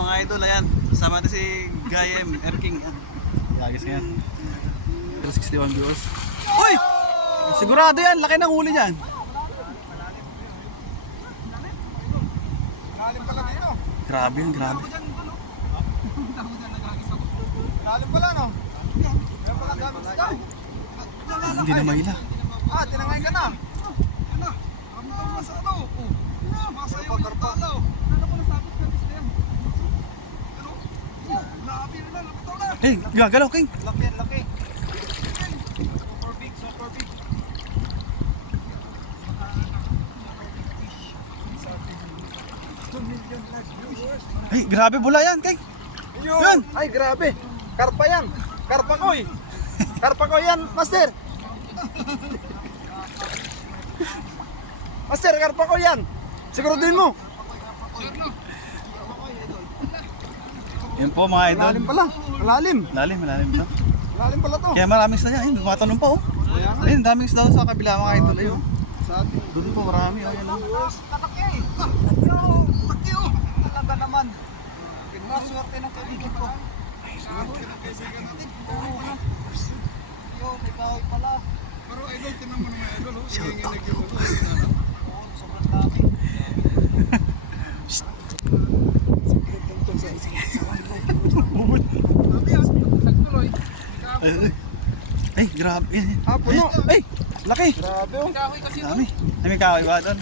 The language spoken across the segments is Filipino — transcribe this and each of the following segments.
mga idol, ayan. Kasama natin si Gayem Erking. Yagis nga yan. 61 viewers. Uy! Sigurado yan, laki ng huli dyan. Lalim pala dito. Grabe yan, grabe. Lalim pala, no? Meron pala daming isda. Hindi na mahila. Ah, tinangay ka na. Ano? Kami daw nasa ano? Masayaw yung tala. Ano ko nasabot ng isda yan? Ano? Grabe na lang, napitaw na. Hey, gagalaw, King. Laki yan, laki. Super big, super big. Hey, grabe bula yan, King. Yan. Ay, grabe. Karpa yan. Karpa koy. Karpa koy yan, master. Master, karpa koy yan. Siguraduhin mo. Yan po mga idol. Lalim pala. Lalim. Lalim, malalim to. Lalim pala to. Kaya maraming isda yan. Ayun, tumatalon pa oh. Ayun, daming isda sa kabila mga idol. Ayun. Sa ating Doon po marami. Ayun oh. kalaki. Laki oh. Talaga naman. Maswerte ng kaibigan ko. Yun, ikaw pala. Pero idol, tinan mo naman idol. Sobrang dami. Ay, grabe. Ah, puno. Ay, laki. Grabe oh. Dami. Ay, may kahoy ba doon?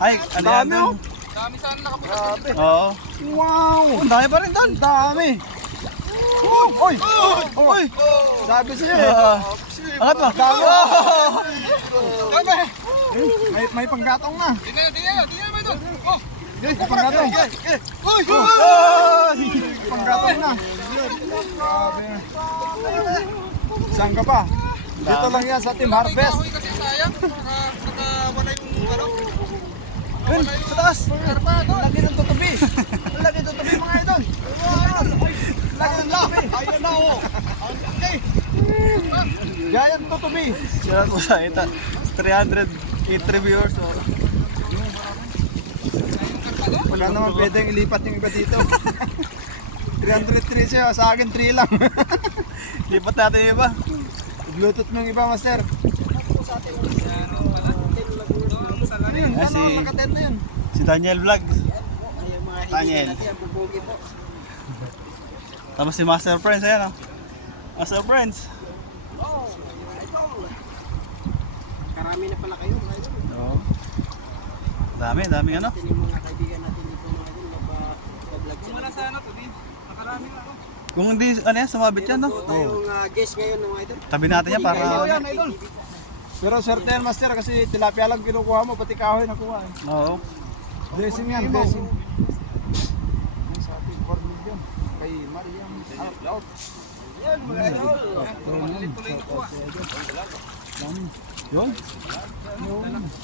Ay, ano yan? Dami oh. Dami sana nakapunta. Grabe. Oo. Wow. Ang dami pa rin doon. Ang dami. Oy! Uy! Sabi siya eh. Angat ba? Dami. May panggatong na. Di na may doon. Oh! May panggatong. Uy! Panggatong na. Grabe. Saan ka pa? Dito lang yan sa Team Harvest. Kahoy kasi sayang. Nakawala yung ano. Yun, sa taas. Lagi ng tutubi. Lagi ng tutubi mga idol. Lagi ng tutubi. Ayun na oh. Okay. Gaya ng tutubi. Sila po sa ita. 308 viewers. Oh. Wala naman pwedeng ilipat yung iba dito. 303 siya, sa akin 3 lang. Lipat natin yung iba. Bluetooth ng iba, master. Ano yun? Ah, Ano si- nakaten na yun? Si Daniel Vlog. Daniel. Tapos si Master Friends, ayan oh. Master Friends. Karami na pala kayo, mga idol. Oo. Dami ano. Yung mga kaibigan natin dito, mga idol, mag-vlog Kung wala sana to, di. Nakarami na ako. Kung hindi, ano yan, sumabit yan no. Yung guest ngayon, mga idol. Tabi natin yan para... yan, idol. Pero certain master, kasi tilapia lang kinukuha mo, pati kahoy nakuha. Oo. Blessing yan, blessing. Sa ating 4 million. Kay Mariam. Out. Yan, mga idol. Tuloy na kuha. Yun.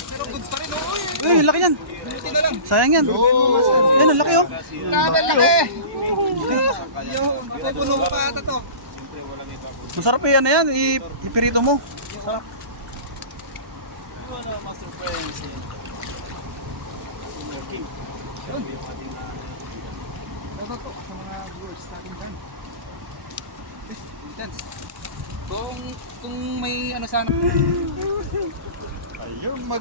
Pero goods pa rin, oh. Uy, laki yan. Buti na lang. Sayang yan. Yan, ang laki oh. Grabe laki. May puno pa ata to. Masarap yan na yan. Ipirito mo. Sarap. Master Friends. Shoutout po sa mga viewers natin dyan. Intense. Kung may ano sana. Ayun, mag